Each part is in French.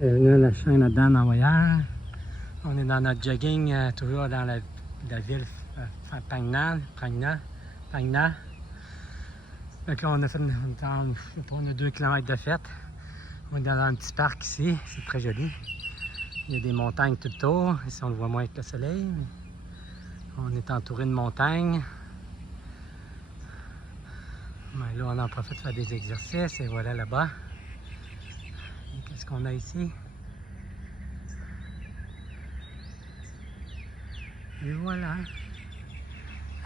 Là, la chaîne là-dedans d'envoyeur. On est dans notre jogging, toujours dans la ville Phang Nga. Donc là, on a fait on a 2 km de fête. On est dans un petit parc ici, c'est très joli. Il y a des montagnes tout autour. Ici, on le voit moins avec le soleil. On est entouré de montagnes. Mais là, on en profite pour faire des exercices. Et voilà là-bas. Qu'est-ce qu'on a ici? Et voilà.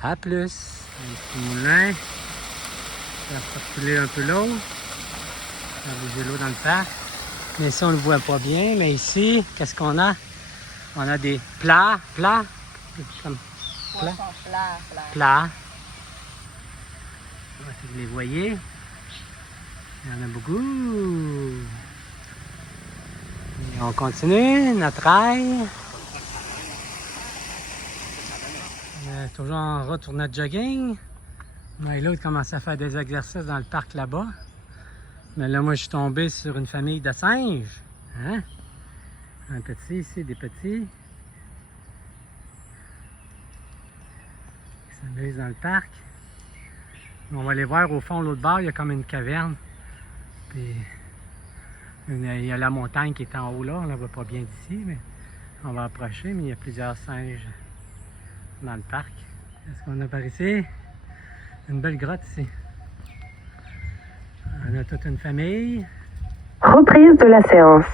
À plus. Un petit moulin. Ça va couler un peu l'eau. Ça va bouger l'eau dans le parc. Mais ici, on ne le voit pas bien. Mais ici, qu'est-ce qu'on a? On a des plats. Comme plats. Si vous les voyez. Il y en a beaucoup. Et on continue notre rail. Toujours en route pour notre jogging. Mais l'autre commence à faire des exercices dans le parc là-bas. Mais là, moi, je suis tombé sur une famille de singes. Hein? Un petit ici, des petits. Ils s'amusent dans le parc. On va aller voir au fond, l'autre bord, il y a comme une caverne. Puis, il y a la montagne qui est en haut là. On ne la voit pas bien d'ici, mais on va approcher. Mais il y a plusieurs singes dans le parc. Qu'est-ce qu'on a par ici? Une belle grotte ici. On a toute une famille. Reprise de la séance.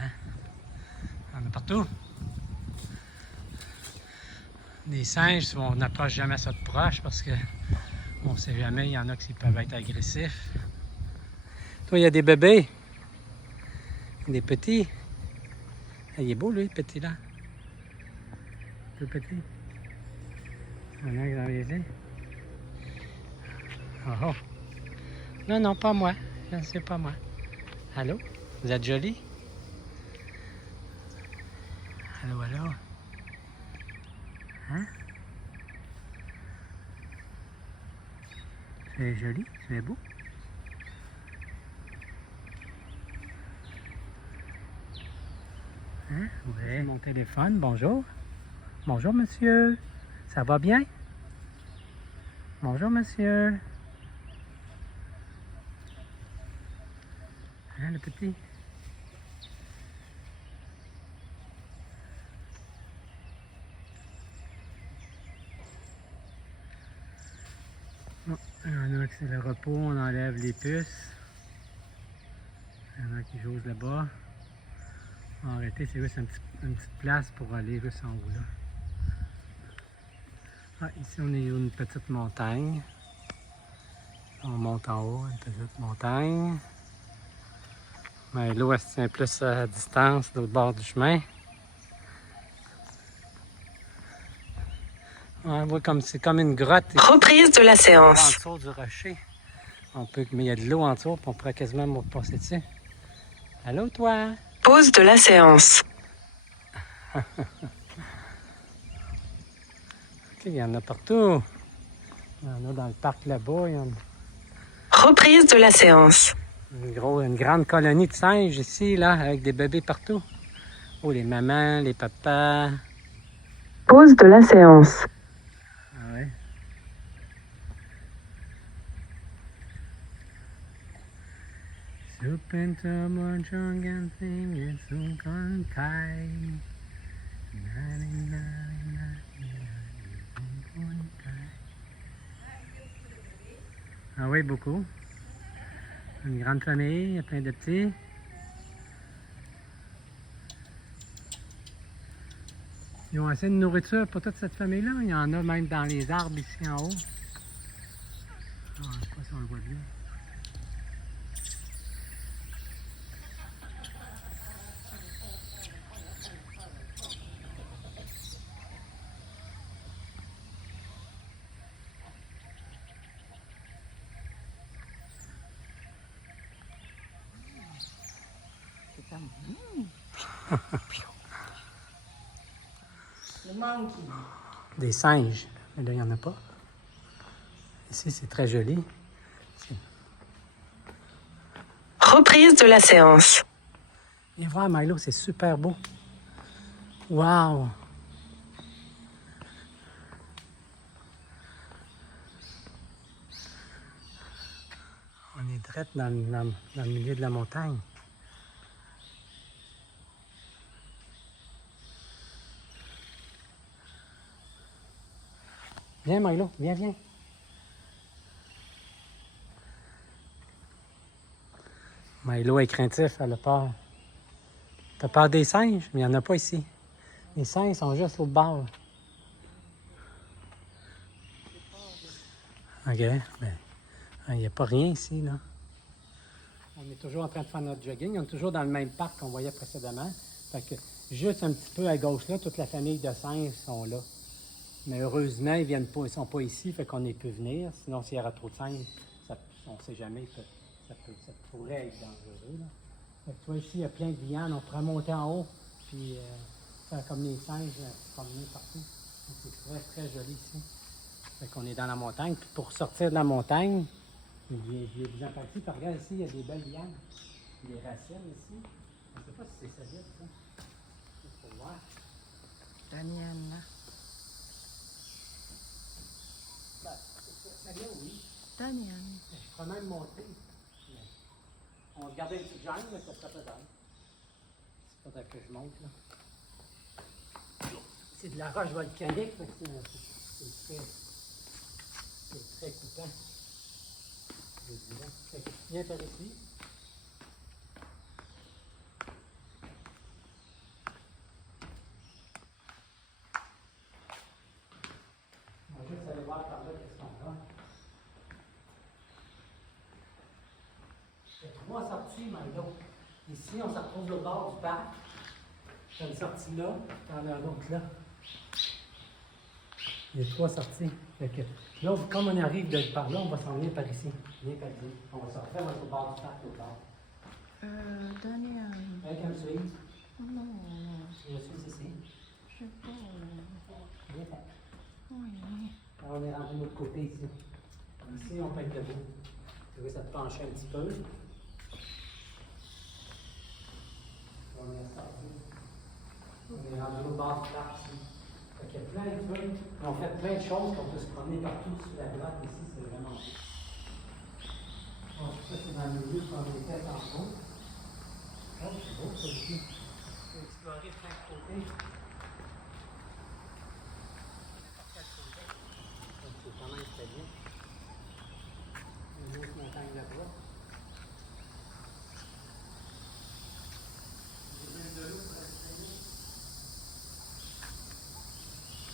Hein? On a partout. Des singes, on n'approche jamais ça de proche parce que on ne sait jamais, il y en a qui peuvent être agressifs. Toi, il y a des bébés. Des petits. Il est beau, lui, le petit là. Tout petit. Il y en a qui dans les yeux. Oh, oh. Non, non, pas moi. C'est pas moi. Allô? Vous êtes jolis? Allô, allô? Hein? C'est joli, c'est beau. Hein? Oui. Mon téléphone, bonjour. Bonjour, monsieur. Ça va bien? Bonjour, monsieur. Hein, le petit? Bon, il y en a qui c'est le repos, on enlève les puces. Il y en a qui jouent là-bas. On va arrêter, c'est juste une petite place pour aller juste en haut là. Ah, ici on est une petite montagne. On monte en haut, une petite montagne. Mais l'eau elle se tient plus à distance de l'autre bord du chemin. On voit comme c'est comme une grotte. Reprise de la séance. En dessous du rocher. Mais il y a de l'eau en dessous, puis on pourrait quasiment passer dessus. Allô toi? Pause de la séance. Ok, il y en a partout. Il y en a dans le parc là-bas. Reprise de la séance. Une grande colonie de singes ici, là, avec des bébés partout. Oh, les mamans, les papas. Pause de la séance. Ah ouais. Ah oui, beaucoup. Une grande famille, il y a plein de petits. Ils ont assez de nourriture pour toute cette famille-là. Il y en a même dans les arbres ici en haut. Ah, je ne sais pas si on le voit bien. Des singes, mais là il n'y en a pas. Ici c'est très joli. Reprise de la séance. Viens voir, Milo, c'est super beau. Wow! On est direct dans le milieu de la montagne. Viens, Milo, viens, viens. Milo est craintif, elle a peur. T'as peur des singes? Mais il n'y en a pas ici. Les singes sont juste l'autre bord. OK, mais il n'y a pas rien ici, là. On est toujours en train de faire notre jogging. On est toujours dans le même parc qu'on voyait précédemment. Fait que juste un petit peu à gauche là, toute la famille de singes sont là. Mais heureusement, ils ne sont pas ici, fait qu'on ait pu venir. Sinon, s'il y aura trop de singes, on ne sait jamais, ça pourrait être dangereux, là. Fait que tu vois, ici, il y a plein de lianes. On pourrait monter en haut, puis faire comme les singes, se promener partout. C'est très, très joli ici. Fait qu'on est dans la montagne. Puis pour sortir de la montagne, il y a des impacts. Puis regarde ici, il y a des belles lianes. Des racines ici. Je ne sais pas si c'est solide, ça. Il faut voir. Daniel, là. Ben, celle-là, oui. Daniel. Je pourrais même monter. Mais on va garder une petite jambe, mais ça serait peut-être. C'est pas que je monte, là. C'est de la roche volcanique, fait que c'est très coupant. Je dirais. Fait que viens par ici. On va juste aller voir par là qu'est-ce qu'on a. Il y a 3 sorties, Milo. Ici, on se retrouve au bord du parc. Il y a une sortie là, puis il y en a une autre là. Il y a 3 sorties. Fait que, là, comme on arrive de par là, on va s'en venir par ici. Viens par ici. On va sortir, on va être au bord du parc, au bord. Daniel. Viens qu'elle me suive. Non, Tu me suis ici. je sais pas. Viens par. Oui. Alors, on est rendu de l'autre côté ici. Ici, on peut être debout. Tu vois, ça te penche un petit peu. On est sorti. On est rendu au bord du parc ici. Fait qu'il y a plein de trucs. On fait plein de choses qu'on peut se promener partout sur la droite ici. C'est vraiment beau. Bon, ça, c'est dans le milieu qu'on était tantôt. Oh, c'est beau ça ici. On peut explorer plein de côtés. C'est quand même très bien. Une autre montagne là-bas.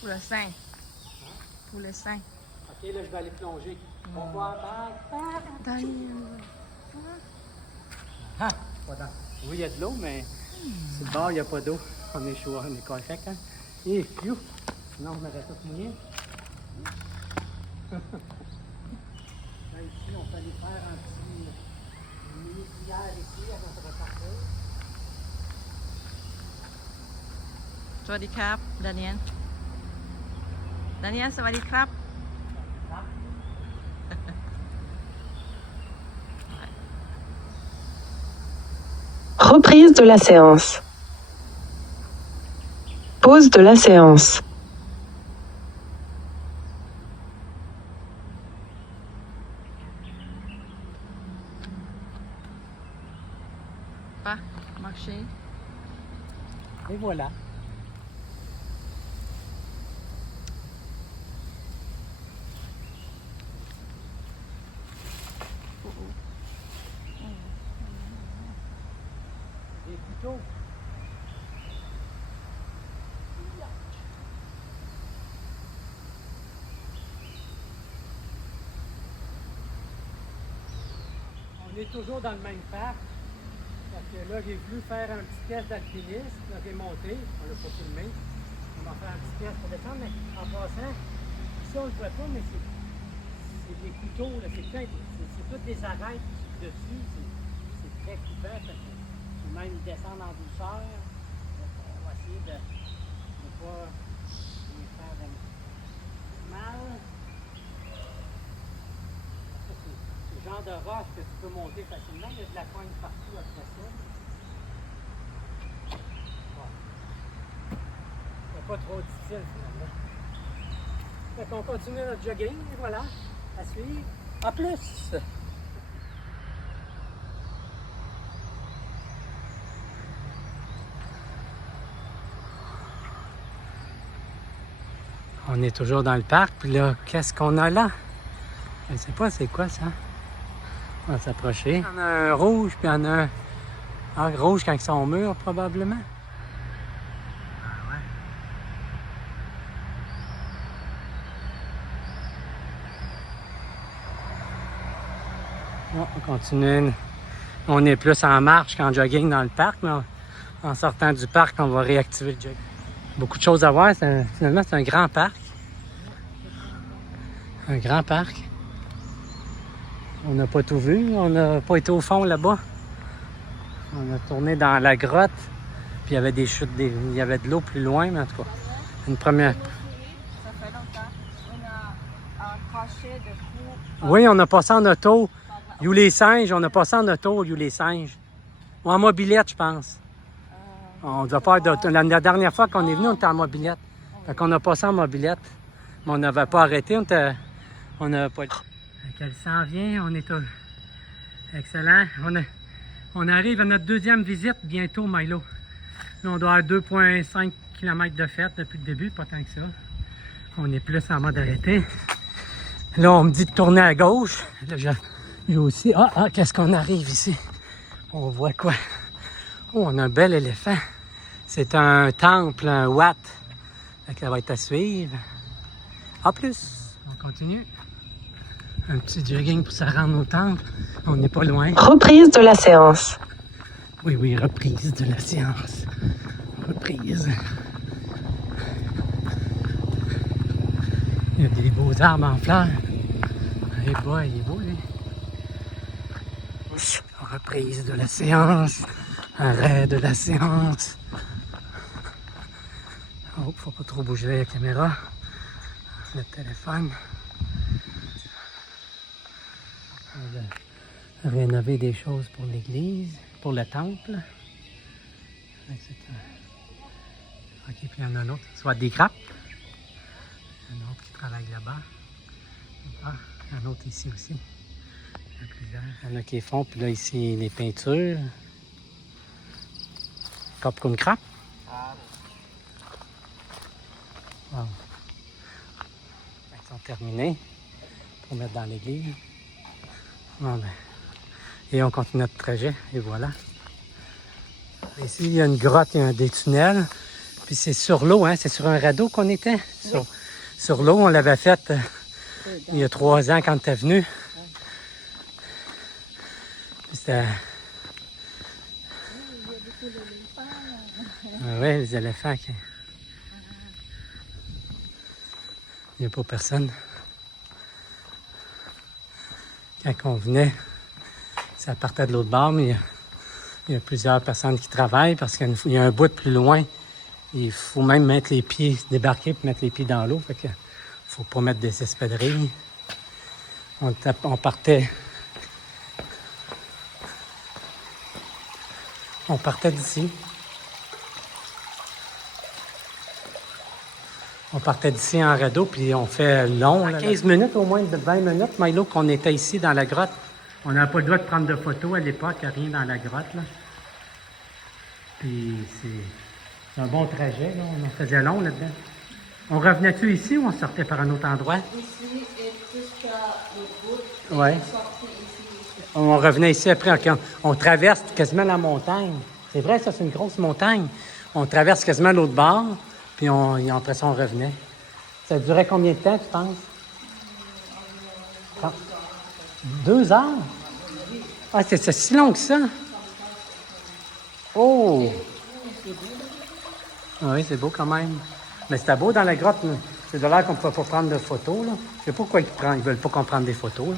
Pour le sein. Pour le sein. Ok, là, je vais aller plonger. Au revoir, bye. Daniel. Ah, pas d'eau. Oui, il y a de l'eau, mais sur le bord, il n'y a pas d'eau. On est chaud, on est correct, hein? Et piou! Sinon, on aurait tout mouillé. Là, ici, on peut aller faire une mini prière ici avant de repartir. Sawadee-krap, Daniel. Daniel, sawadee-krap. Reprise de la séance. Pause de la séance. Pas marcher. Et voilà. Des couteaux. On est toujours dans le même parc. Parce que là, j'ai voulu faire un petit test d'alpinisme. Là, j'ai monté. On l'a pas filmé. On va faire un petit test pour descendre. Mais en passant, ici, on ne le voit pas, mais c'est des couteaux. C'est toutes des arêtes dessus. C'est très coupant. Fait que faut même descendre en douceur. On va essayer de ne pas les faire de mal. C'est le genre de roche que tu peux monter facilement. Il y a de la cogne partout après ça. pas trop difficile finalement. Fait qu'on continue notre jogging, voilà, à suivre. À plus! On est toujours dans le parc, puis là, qu'est-ce qu'on a là? Je ne sais pas c'est quoi ça. On va s'approcher. Il y en a un rouge, puis il y en a un rouge quand ils sont mûrs, probablement. Ah ouais. Bon, on continue. On est plus en marche qu'en jogging dans le parc, mais en sortant du parc, on va réactiver le jogging. Beaucoup de choses à voir. Finalement, c'est un grand parc. Un grand parc. On n'a pas tout vu. On n'a pas été au fond là-bas. On a tourné dans la grotte. Puis il y avait des chutes, il y avait de l'eau plus loin, mais en tout cas, une première. Ça fait longtemps. On a un crochet de fou. Oui, on a passé en auto. You les singes, on a passé en auto, You les singes. Ou en mobilette, je pense. On doit pas la dernière fois qu'on est venu, on était en mobilette. Fait qu'on a passé en mobilette. Mais on n'avait pas arrêté, on n'avait pas. Elle s'en vient, on est excellent. On arrive à notre deuxième visite bientôt, Milo. Là, on doit avoir 2,5 km de fête depuis le début, pas tant que ça. On est plus en mode arrêté. Là, on me dit de tourner à gauche. Là, j'ai aussi. Qu'est-ce qu'on arrive ici? On voit quoi? Oh, on a un bel éléphant. C'est un temple, un Wat. Fait que ça va être à suivre. À plus. On continue. Un petit jogging pour se rendre au temple. On n'est pas loin. Reprise de la séance. Oui, reprise de la séance. Reprise. Il y a des beaux arbres en fleurs. Eh boy, il est beau, lui. Reprise de la séance. Arrêt de la séance. Oh, faut pas trop bouger la caméra. Le téléphone. On va rénover des choses pour l'église, pour le temple. Ok, puis il y en a un autre. Soit des grappes. Il y en a un autre qui travaille là-bas. Il y en a un autre ici aussi. Il y en a plusieurs. Il y en a qui font, puis là, ici, les peintures. Cop comme crappe. Wow. Ils sont terminés pour mettre dans l'église. Bon, ben. Et on continue notre trajet, et voilà. Ici, il y a une grotte, il y a des tunnels. Puis c'est sur l'eau, hein? C'est sur un radeau qu'on était. Oui. Sur l'eau, on l'avait fait il y a 3 ans quand tu es venu. C'était... Oui, les éléphants. Il n'y a pas personne. Quand on venait, ça partait de l'autre bord, mais il y a plusieurs personnes qui travaillent parce qu'il y a un bout de plus loin. Il faut même mettre les pieds, débarquer pour mettre les pieds dans l'eau. Fait que faut pas mettre des espadrilles. On partait d'ici. On partait d'ici en radeau, puis on fait long. Là, 15 minutes, au moins de 20 minutes, Milo, qu'on était ici dans la grotte. On n'avait pas le droit de prendre de photos à l'époque, rien dans la grotte. Là. Puis c'est un bon trajet, là. On en faisait long là-dedans. On revenait-tu ici ou on sortait par un autre endroit? Ici et jusqu'à le bout. Oui. On revenait ici après. Okay, on traverse quasiment la montagne. C'est vrai, ça, c'est une grosse montagne. On traverse quasiment l'autre bord. Puis après ça, on revenait. Ça durait combien de temps, tu penses? 2 heures? Ah, c'est si long que ça? Oh! Ah oui, c'est beau quand même. Mais c'était beau dans la grotte. C'est de l'air qu'on ne pouvait pas prendre de photos. Là. Je ne sais pas pourquoi ils ne veulent pas qu'on prenne des photos. Là.